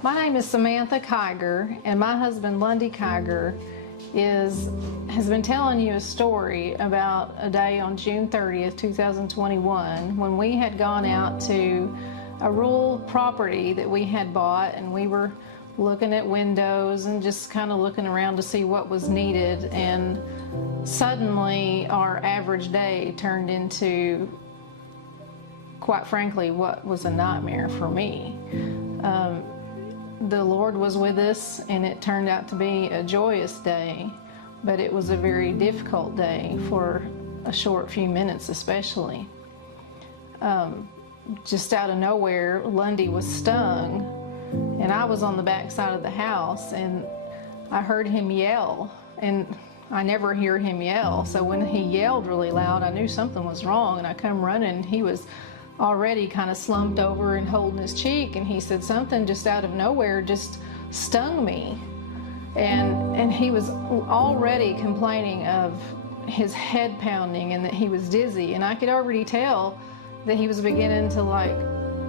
My name is Samantha Kiger, and my husband Lundy Kiger has been telling you a story about a day on June 30th, 2021, when we had gone out to a rural property that we had bought, and we were looking at windows and just kind of looking around to see what was needed, and suddenly our average day turned into, quite frankly, what was a nightmare for me. The Lord was with us, and it turned out to be a joyous day, but it was a very difficult day for a short few minutes especially. Just out of nowhere, Lundy was stung, and I was on the back side of the house, and I heard him yell, and I never hear him yell, so when he yelled really loud, I knew something was wrong, and I come running. He was already kind of slumped over and holding his cheek, and he said something just out of nowhere just stung me, and he was already complaining of his head pounding and that he was dizzy, and I could already tell that he was beginning to like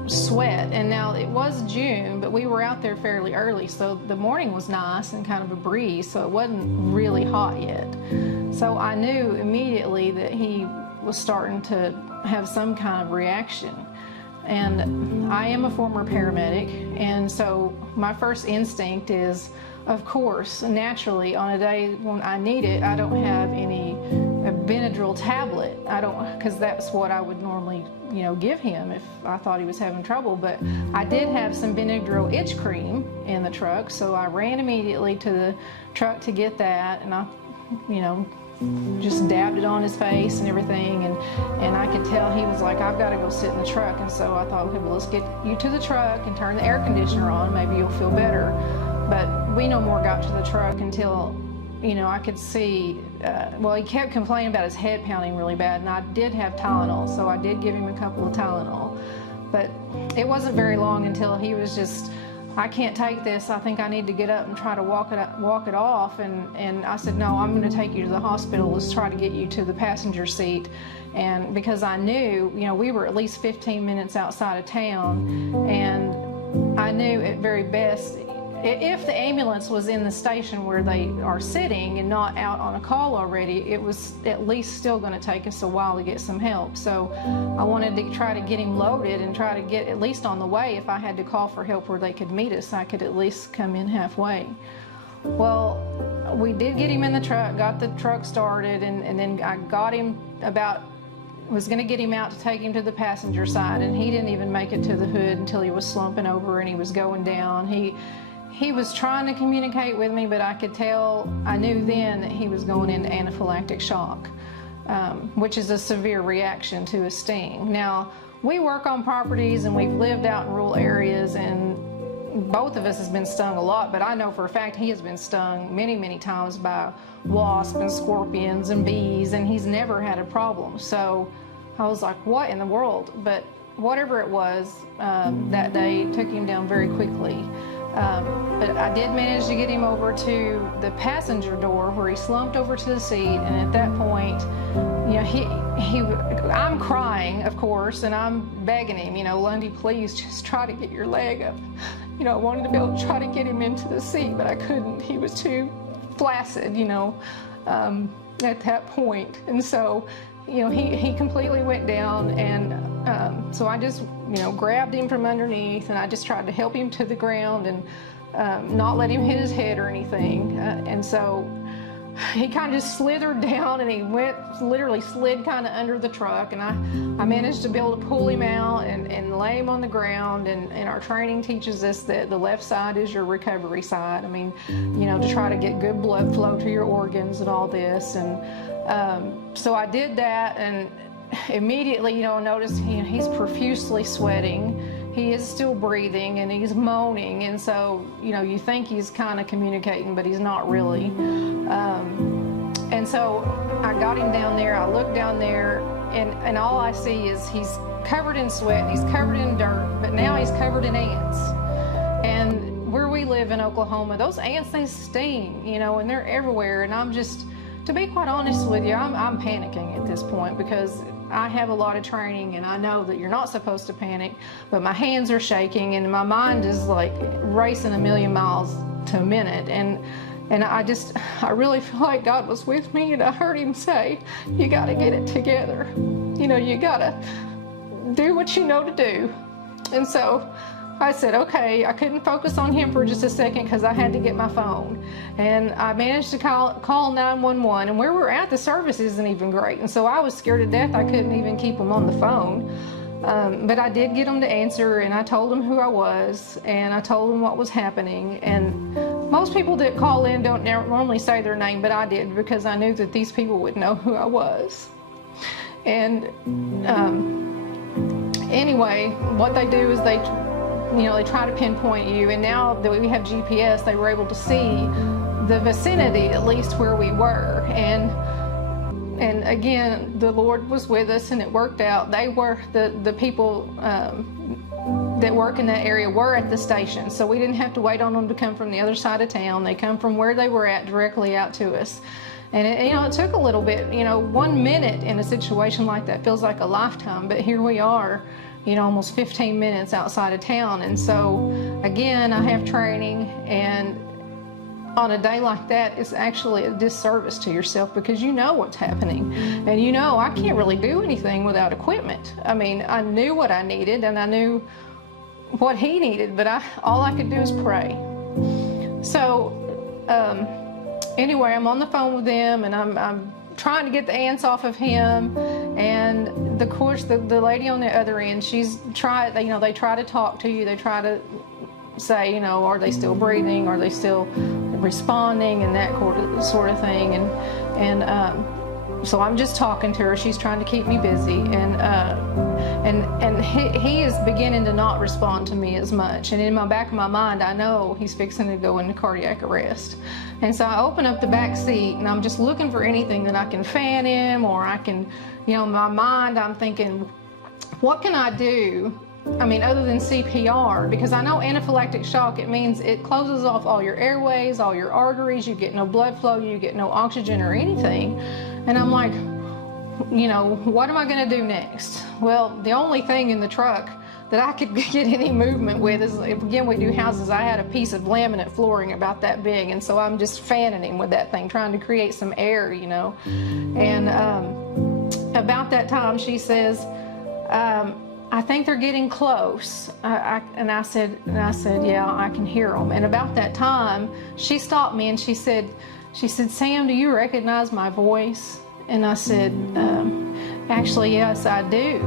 sweat. And now it was June, but we were out there fairly early, so the morning was nice and kind of a breeze, so it wasn't really hot yet. So I knew immediately that he was starting to have some kind of reaction. And I am a former paramedic, and so my first instinct is, of course, naturally, on a day when I need it, I don't have any Benadryl tablet. I don't, because that's what I would normally, give him if I thought he was having trouble. But I did have some Benadryl itch cream in the truck, so I ran immediately to the truck to get that, and I, just dabbed it on his face and everything, and I could tell he was like, I've got to go sit in the truck. And so I thought, okay, well, let's get you to the truck and turn the air conditioner on, maybe you'll feel better. But we no more got to the truck until, I could see, he kept complaining about his head pounding really bad, and I did have Tylenol, so I did give him a couple of Tylenol. But it wasn't very long until he was just, I can't take this, I think I need to get up and try to walk it off, and I said, no, I'm going to take you to the hospital, let's try to get you to the passenger seat. And because I knew, we were at least 15 minutes outside of town, and I knew at very best, if the ambulance was in the station where they are sitting and not out on a call already, it was at least still going to take us a while to get some help. So I wanted to try to get him loaded and try to get at least on the way. If I had to call for help where they could meet us, I could at least come in halfway. Well, we did get him in the truck, got the truck started, and then I got him was going to get him out to take him to the passenger side, and he didn't even make it to the hood until he was slumping over and he was going down. He was trying to communicate with me, but I could tell, I knew then that he was going into anaphylactic shock, which is a severe reaction to a sting. Now, we work on properties and we've lived out in rural areas, and both of us has been stung a lot, but I know for a fact he has been stung many, many times by wasps and scorpions and bees, and he's never had a problem. So I was like, what in the world? But whatever it was, that day took him down very quickly. But I did manage to get him over to the passenger door where he slumped over to the seat, and at that point, I'm crying, of course, and I'm begging him, Lundy, please just try to get your leg up. I wanted to be able to try to get him into the seat, but I couldn't. He was too flaccid, at that point. And so, he completely went down, and so I just, grabbed him from underneath, and I just tried to help him to the ground and not let him hit his head or anything. And so he kind of just slithered down, and he literally slid kind of under the truck, and I managed to be able to pull him out and lay him on the ground, and our training teaches us that the left side is your recovery side. I mean, to try to get good blood flow to your organs and all this. And so I did that, and immediately, notice he's profusely sweating. He is still breathing, and he's moaning, and so, you think he's kind of communicating, but he's not really. And so I got him down there, I looked down there, and all I see is he's covered in sweat, he's covered in dirt, but now he's covered in ants. And where we live in Oklahoma, those ants, they sting, and they're everywhere, and I'm just, to be quite honest with you, I'm panicking at this point, because I have a lot of training and I know that you're not supposed to panic, but my hands are shaking and my mind is like racing a million miles to a minute. And I really feel like God was with me, and I heard him say, you got to get it together. You know, you got to do what you know to do. And so I said, okay. I couldn't focus on him for just a second because I had to get my phone. And I managed to call 911, and where we're at, the service isn't even great. And so I was scared to death. I couldn't even keep him on the phone. But I did get him to answer, and I told him who I was, and I told him what was happening. And most people that call in don't normally say their name, but I did because I knew that these people would know who I was. And anyway, what they do is they try to pinpoint you. And now that we have GPS, they were able to see the vicinity, at least where we were. And again, the Lord was with us, and it worked out. They were the people that work in that area were at the station, so we didn't have to wait on them to come from the other side of town. They come from where they were at directly out to us. And it took a little bit. 1 minute in a situation like that feels like a lifetime, but here we are, almost 15 minutes outside of town. And so again, I have training, and on a day like that, it's actually a disservice to yourself because you know what's happening. And I can't really do anything without equipment. I mean, I knew what I needed and I knew what he needed, but all I could do is pray. So anyway, I'm on the phone with them, and I'm trying to get the ants off of him. And of course, the lady on the other end, they try to talk to you. They try to say, are they still breathing? Are they still responding? And that sort of thing. And so I'm just talking to her. She's trying to keep me busy. And he is beginning to not respond to me as much. And in my back of my mind, I know he's fixing to go into cardiac arrest. And so I open up the back seat, and I'm just looking for anything that I can fan him, or I can, in my mind, I'm thinking, what can I do? I mean, other than CPR, because I know anaphylactic shock, it means it closes off all your airways, all your arteries, you get no blood flow, you get no oxygen or anything. And I'm like, what am I going to do next? Well, the only thing in the truck that I could get any movement with is, again, we do houses. I had a piece of laminate flooring about that big, and so I'm just fanning him with that thing, trying to create some air, And about that time, she says, I think they're getting close. And I said, yeah, I can hear them. And about that time, she stopped me and she said, Sam, do you recognize my voice? And I said, actually, yes, I do.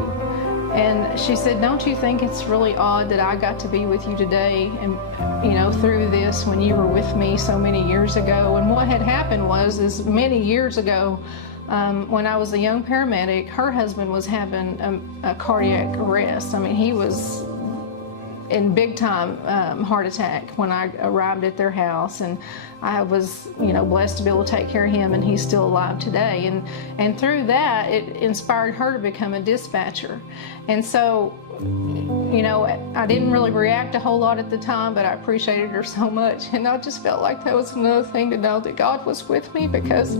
And she said, don't you think it's really odd that I got to be with you today and, through this when you were with me so many years ago? And what had happened is many years ago, when I was a young paramedic, her husband was having a cardiac arrest. I mean, he was in big time heart attack when I arrived at their house, and I was, blessed to be able to take care of him, and he's still alive today. And through that, it inspired her to become a dispatcher. And so, I didn't really react a whole lot at the time, but I appreciated her so much, and I just felt like that was another thing to know that God was with me, because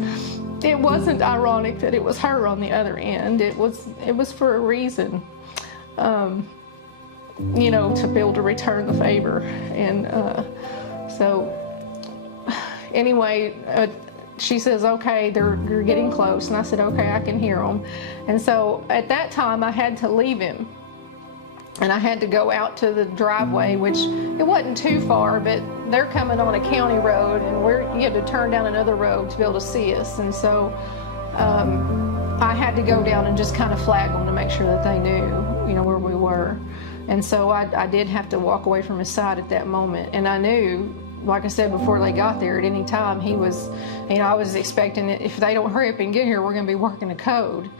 it wasn't ironic that it was her on the other end. It was for a reason, to be able to return the favor. And so anyway, she says, okay, they're getting close. And I said, okay, I can hear them. And so at that time, I had to leave him. And I had to go out to the driveway, which it wasn't too far, but they're coming on a county road, and you had to turn down another road to be able to see us. And so I had to go down and just kind of flag them to make sure that they knew, where we were. And so I did have to walk away from his side at that moment. And I knew, like I said, before they got there, at any time, he was, I was expecting it. If they don't hurry up and get here, we're going to be working a code.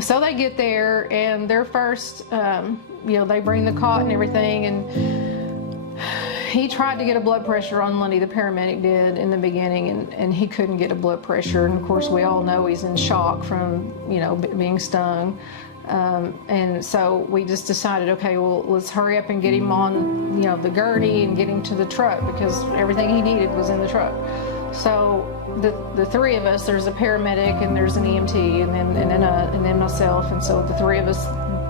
So they get there, and their first, they bring the cot and everything, and he tried to get a blood pressure on Lundy, the paramedic did in the beginning, and he couldn't get a blood pressure. And of course, we all know he's in shock from, you know, being stung. And so we just decided, okay, well, let's hurry up and get him on, you know, the gurney and get him to the truck, because everything he needed was in the truck. So the three of us, there's a paramedic and there's an EMT and then myself, and so the three of us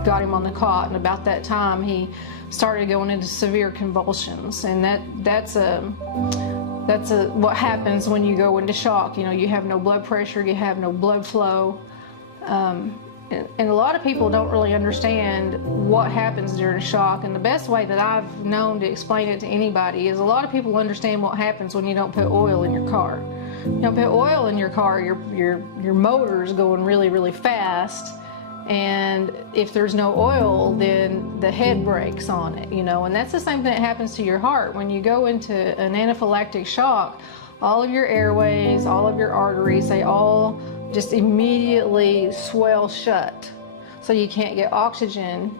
got him on the cot. And about that time, he started going into severe convulsions, and that's what happens when you go into shock. You know, you have no blood pressure, you have no blood flow. And a lot of people don't really understand what happens during shock. And the best way that I've known to explain it to anybody is, a lot of people understand what happens when you don't put oil in your car. You don't put oil in your car, your motor is going really, really fast. And if there's no oil, then the head breaks on it, you know. And that's the same thing that happens to your heart. When you go into an anaphylactic shock, all of your airways, all of your arteries, they all just immediately swell shut. So you can't get oxygen,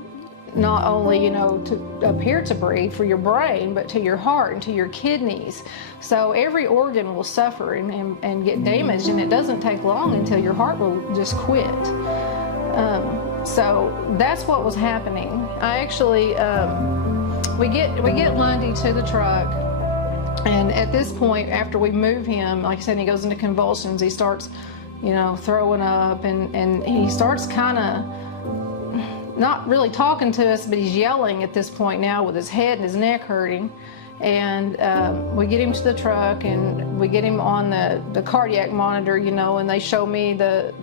not only, you know, to appear to breathe for your brain, but to your heart and to your kidneys. So every organ will suffer and get damaged, and it doesn't take long until your heart will just quit. So that's what was happening. I actually, we get Lundy to the truck, and at this point, after we move him, like I said, he goes into convulsions. He starts, you know, throwing up, and he starts kind of not really talking to us, but he's yelling at this point now, with his head and his neck hurting. And we get him to the truck, and we get him on the cardiac monitor, you know, and they show me the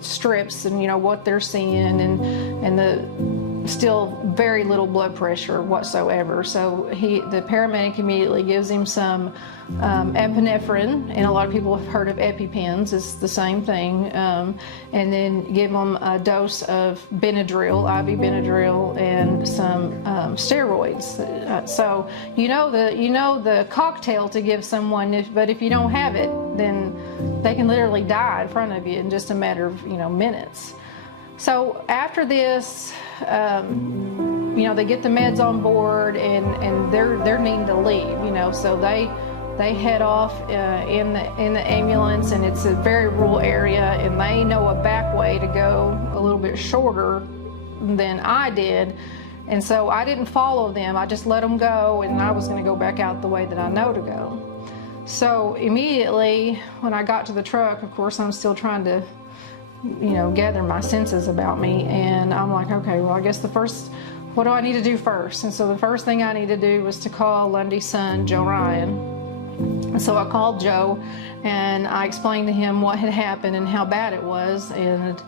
strips and, you know, what they're seeing, and the still very little blood pressure whatsoever. So the paramedic immediately gives him some epinephrine, and a lot of people have heard of EpiPens. It's the same thing. And then give him a dose of Benadryl, IV Benadryl, and some steroids. So you know the cocktail to give someone, but if you don't have it, then they can literally die in front of you in just a matter of, you know, minutes. So after this, you know, they get the meds on board, and they're needing to leave, you know, so they head off in the ambulance, and it's a very rural area, and they know a back way to go a little bit shorter than I did. And so I didn't follow them. I just let them go, and I was going to go back out the way that I know to go. So immediately when I got to the truck, of course, I'm still trying to, you know, gather my senses about me, and I'm like, okay, well, I guess what do I need to do first? And so the first thing I need to do was to call Lundy's son, Joe Ryan. And so I called Joe, and I explained to him what had happened and how bad it was. And,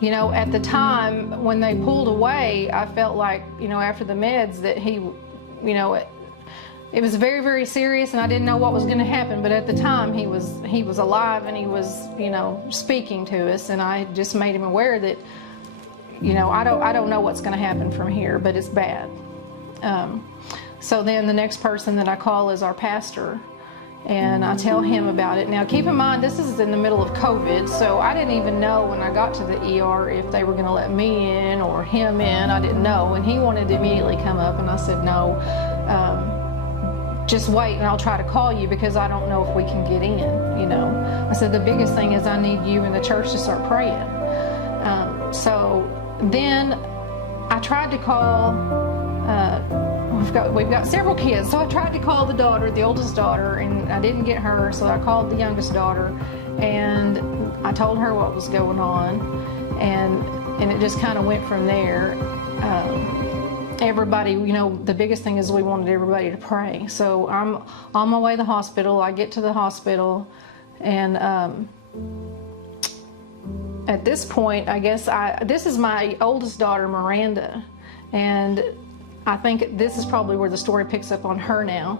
you know, at the time when they pulled away, I felt like, you know, after the meds, that he, you know, it was very, very serious, and I didn't know what was going to happen. But at the time, he was alive, and he was, you know, speaking to us, and I just made him aware that, you know, I don't know what's going to happen from here, but it's bad. So then the next person that I call is our pastor, and I tell him about it. Now, keep in mind, this is in the middle of COVID, so I didn't even know when I got to the ER if they were going to let me in or him in. I didn't know, and he wanted to immediately come up, and I said, no. Just wait, and I'll try to call you, because I don't know if we can get in, you know. I said, the biggest thing is I need you and the church to start praying. So then I tried to call, we've got several kids, so I tried to call the daughter, the oldest daughter, and I didn't get her, so I called the youngest daughter, and I told her what was going on, and it just kind of went from there. Everybody, you know, the biggest thing is we wanted everybody to pray. So I'm on my way to the hospital. I get to the hospital, and at this point, I guess this is my oldest daughter, Miranda, and I think this is probably where the story picks up on her now.